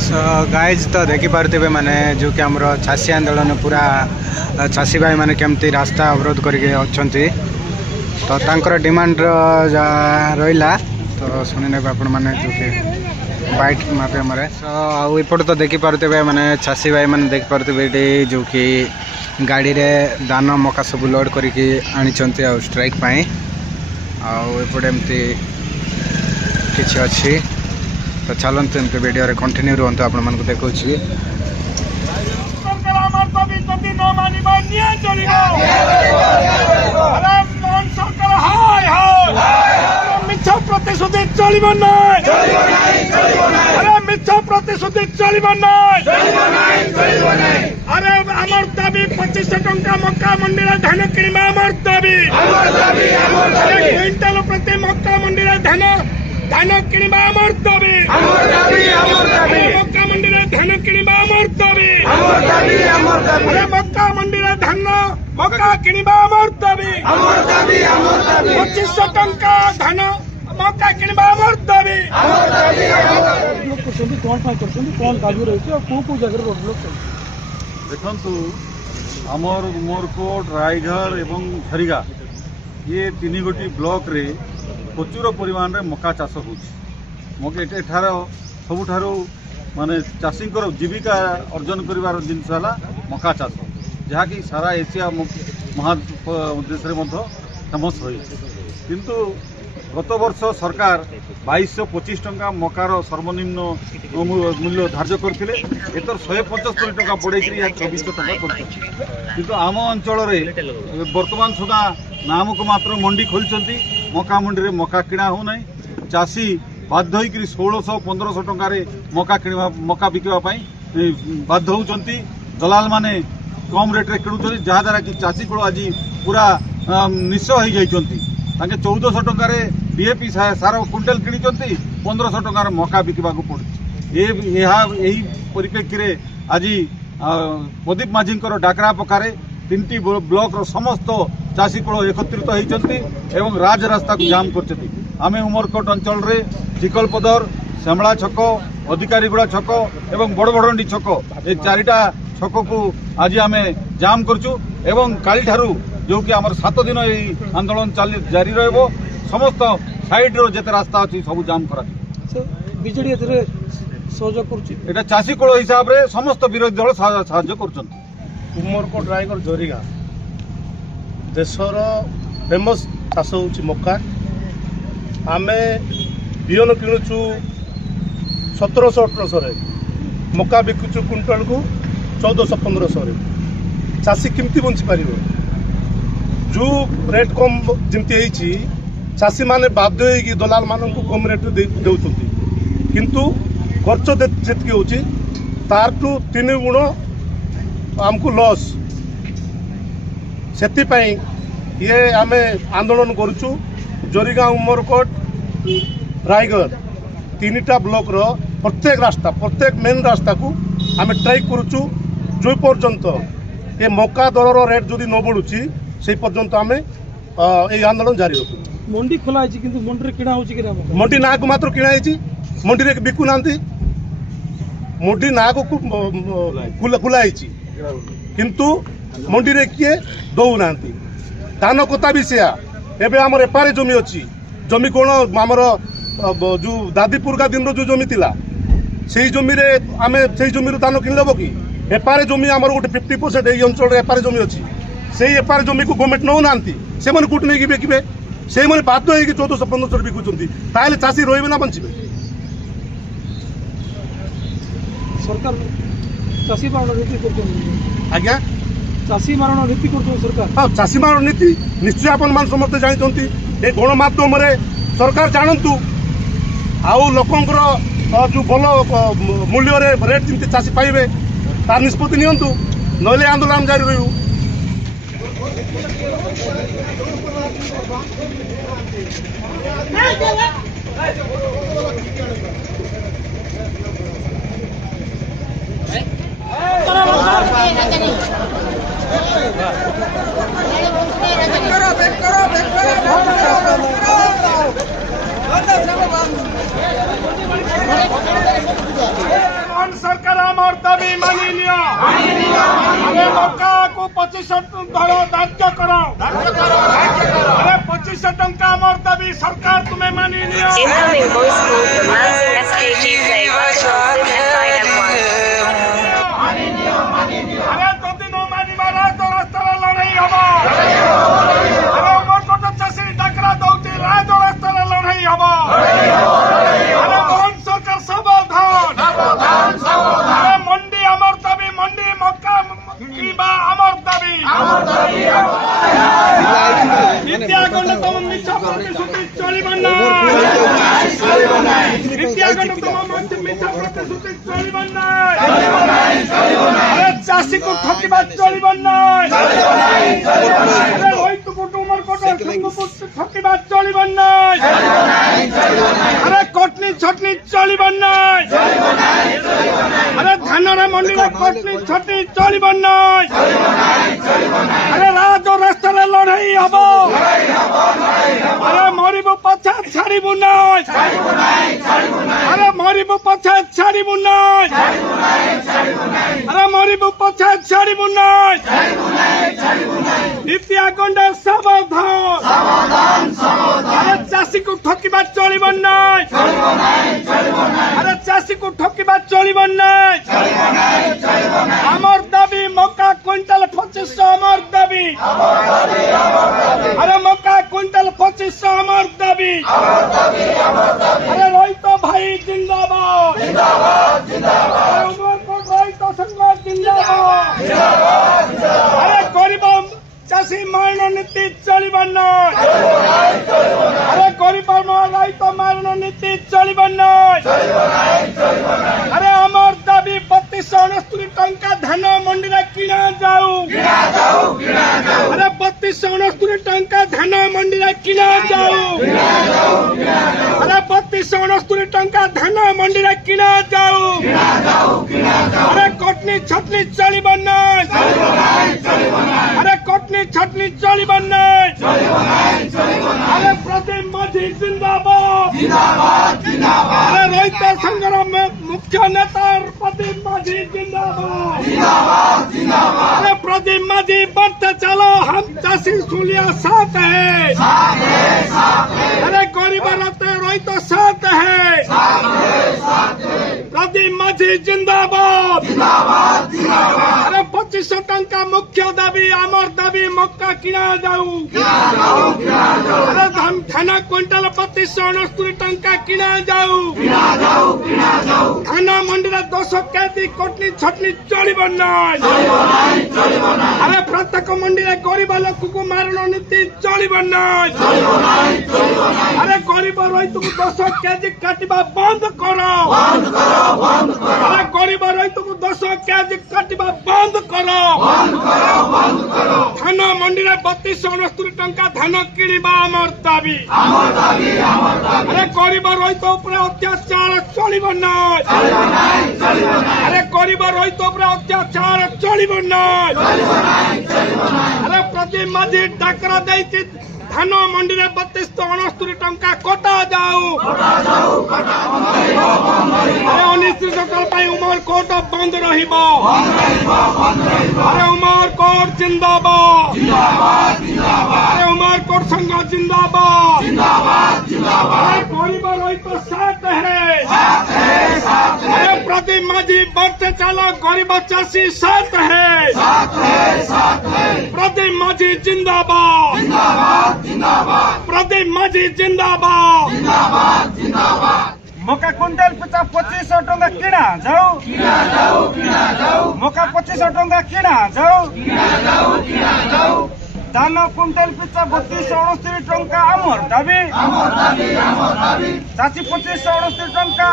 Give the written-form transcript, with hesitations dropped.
So guys तो देखिपे माने जो कि आमर चाषी आंदोलन पूरा चाषी भाई माने केमती रास्ता अवरोध करके अच्छी तो तांकर डिमांड रहा तो शुणी ने आपण मैंने जो कि बाइट माध्यम सो आउट तो देखिपे माने चाषी भाई मैंने देखिपे ये जो कि गाड़ी रे दान मका सब लोड करके आनी स्ट्राइक आउट एमती किसी अच्छी तो चलते एमती वीडियो रे कंटिन्यू रुहतु आपण मानक देखौछि प्रतिश्रुति चलिब मिथ्या प्रतिश्रुति चलिब अरे आमर दाबी 2500 टंका मक्का मंडी धान किणवा आमर दाबी क्विंटाल प्रति मक्का मंडी धान धान किणवा आमर दाबी मक्का मंडी धान किणवा आमर दाबी अरे मक्का मंडी धान मक्का किणवा आमर दाबी 2500 टंका धान मक्का किणवा आमर दाबी देखु आमर उमरकोट रायगढ़ एवं झरिगा ये तीन गोटी ब्लॉक रे प्रचुर परिमाण रे मका चाष होठार सबुठार माने चाषी जीविका अर्जन कर जिनस मका चाष जहाँकि सारा एशिया महादेश फेमस रही किंतु गत वर्ष सरकार 2225 टंका मकार सर्वनिम्न मूल्य धार्य करते एतर 175 टंका बढ़े 2400 टंका किंतु आम अंचल वर्तमान सुधा नामक मात्र मंडी खोलती मका मंडी रे मका किणा होना चाषी बाध्य होकर 1600-1500 टंकार मका किणवा मका बिकवाई बाध्य होती दलाल माने कम रेट रे किणुଛନ୍ତି जहाँद्वारा कि चाषी को आज पूरा निस्स हो जाइछନ୍ତି 1400 टंकार डीएपी सार क्विंटाल किणी 1500 टंकार मका बिकवा पड़ुछि यही परिप्रेक्षी आज प्रदीप माझी डाकरा पकारे 3टी ब्लॉक रो समस्त चाषी कूल एकत्रित होती राजरास्ता को जाम कर आमे उमरकोट अंचल रे चिकलपदर श्यामला छक अधिकारीगुड़ा छक एवं बड़बड़ंडी छक ये 4टा छक को आज आमे जाम करचु एवं काली ठारू जो कि आमर 7 दिन ये आंदोलन जारी रहिबो समस्त साइड रो जेते रास्ता अछि सब जाम करा बिजेडी एथरे सहयोग करछि एटा चाषी कूल हिसाब रे समस्त विरोधी दल साहाय्य करछन उमरकोट रायगढ़ झरिगा देशर फेमस चाष होछि मक्का आमे बिहन किणुचु 1700-1800 मक्का बिकुचु क्विंटाल को 1400-1500 चाषी केमती बंची पार जो रेट कम जमती चाषी माने बाध्य होगी दलाल मान कम रेट दे किंतु खर्च जितकी होची तार टू 3 गुण आमको लॉस से ये आमे आंदोलन करुचु जोरीगाँ उमरकोट रायगढ़ 3टा ब्लॉक रो प्रत्येक मेन रास्ता को आमे ट्राई करुचु जो पर्यंत ये मक्का दर रेट जदि न बढ़ुची से पर्यंत आमे ये आंदोलन जारी रखु मंडी खोला है किंतु मंडी रे किणा होची कि मंडी ना को मात्र किणा है मंडी रे बिकु नांती मंडी ना को खुला है किंतु मंडी रे किए दौ नांती धान कथा भी सेया एबे हमर एपारे जमी अछि जमी कोन हमर जो दादीपुर का दिन रो जो जमी थिला सेही जमी रे आमे सेही जमी रो धान किन लेबो कि एपारे जमी हमर गोटे 50% ए अंचल रे एपारे जमी अछि सेही एपारे जमी को गवर्नमेंट नौ नांती से मन कुट नै कि बेकिबे से मन बाध्य होई कि 1400-1500 बिकुचंती ताले चासी रोइबे ना बंचिबे सरकार चासी मारण नीति करतो आज्ञा चासी मारण नीति करतो सरकार हां चासी मारण नीति निश्चय अपन मान समस्त जानिचंती ए गणमाध्यम रे सरकार जानंतु आउ लोकंकर जो भल मूल्य रे रेट जिंती चासी पाइबे तार निष्पत्ति नियंतु नले आंदोलन जारी रहिउ ପ୍ରତିଶତ ଦର ଧାର୍ଯ୍ୟ କର। ଆରେ 2500 ଟଙ୍କା ଆମର ଦାବି ସରକାର ତୁମେ ମାନି ନିଅ। Incoming voice call from Lansing SKG Play Virtual SIM SIM1. ଆରେ ଯଦି ନ ମାନିବା ରାସ୍ତାରେ ଲଢ଼େଇ ହବ। ଆରେ ଅମରକୋଟ ଚାଷୀ ଡାକରା ଦଉଛି ରାସ୍ତାରେ ଲଢ଼େଇ ହବ। ଆରେ ମୋହନ ସରକାର ସାବଧାନ। ଆରେ ମଣ୍ଡି ଆମର ଦାବି, ମଣ୍ଡି ମକା କିଣିବା ଆମର ଦାବି। ନୀତି ଆଗଣ୍ଡ ତମ ମିଛ ପ୍ରତିଶ୍ରୁତି ଚଳିବ ନାହିଁ। ନୀତି ଆଗଣ୍ଡ ତମ ମିଛ ପ୍ରତିଶ୍ରୁତି ଚଳିବ ନାହିଁ। ଆରେ ଚାଷୀକୁ ଠକିବା ଚଳିବ ନାହିଁ। ଆରେ ରೈತକୁ ଉମରକୋଟ ଠକିବା ଚଳିବ ନାହିଁ। ଆରେ କଟନୀ ଛଟନୀ ଚଳିବ ନାହିଁ। ଆରେ ଧାନର ମଣ୍ଡିରେ କଟନୀ ଛଟନୀ ଚଳିବ ନାହିଁ। ଆରେ ରାସ୍ତାରେ ଲଢ଼େଇ ହବ। ଆରେ ମରିବୁ ପଛେ ଛାଡ଼ିବୁ ନାହିଁ। ଆରେ ମରିବୁ ପଛେ ଛାଡ଼ିବୁ ନାହିଁ। ଆରେ ମରିବୁ ପଛେ ଛାଡ଼ିବୁ ନାହିଁ। ନୀତି ଆଗଣ୍ଡ ସାବଧାନ। ଆରେ ଚାଷୀକୁ ଠକିବା ଚଳିବ ନାହିଁ। ଆରେ ଚାଷୀକୁ ଠକିବା ଚଳିବ ନାହିଁ। ଆମର ଦାବି ମକା କୁଇଣ୍ଟାଲ 2500 ଆମର ଦାବି। আরে মকা কুইন্টাল 2500 আমার দাবি। আরে রৈত ভাই জিন্দাবাদ। আরে উমরকোট রৈত সংঘ জিন্দাবাদ। আরে গরিব চাষী মারণ নীতি চলিব নাই। আরে গরিব রৈত মারণ নীতি চলিব নাই। আরে আমার দাবি 3269 টঙ্কা ধান মন্ডিরে কিনা যাও। আরে 3269 টঙ্কা ধান মন্ডিরে কিনা যাও। আরে 3269 টঙ্কা ধান মন্ডিরে কিনা যাও। আরে কটনি ছটনি চলিব নাই। আরে কটনি ছটনি চলিব নাই। আরে প্রদীপ মাঝি জিন্দাবাদ। আরে রৈত সংঘর মুখ্য নেতা প্রদীপ মাঝি জিন্দাবাদ। अरे प्रदीप माझी बढ़ते चलो हम चाषी सुलिया साथ है। अरे गरीब रहते रोई तो साथ है। प्रदीप माझी जिंदाबाद। अरे 2500 टंका मुख्य दाबी आमर दाबी मक्का किना जाऊ। अरे धान क्विंटाल 3269 टंका किना जाऊ। धान मंडी 200 केजी कटनी छटनी चलिब नाही। अरे प्रत्येक मंडी गरीब लोक को मारण नीति चलिब नाही। अरे गरीब रैत को 10 केजी काटिबा बंद करो। अरे गरीब रैत को 10 केजी काटिबा बंद करो। धान मंडी 3269 टंका धान किणवा आमर दाबी। अरे गरीब रैत उपर अत्याचार चलिब नाही। अरे गरीब रैत उपर अत्याचार चलिब नाही। अरे प्रदीप माझी डाकरा देइछि धान मंडी 3269 टंका कटा जाऊ। अरे अनिश्चितकाल उमरकोट बंद रहिबो। अरे उमरकोट जिंदाबाद। अरे उमरकोट संघ जिंदाबाद। अरे गरीब रैत साथ है। अरे प्रदीप माझी बढ़ते चलो गरीब चाषी साथ है। प्रदीप माझी जिंदाबाद। प्रदीप माझी जिंदाबाद। मका क्विंटाल पिछा 2500 टंका किणा जाऊ। मका 2500 टंका किणा जाऊ। धान क्विंटाल पिछा 3269 टंका आमर दाबी। चाषी 2569 टंका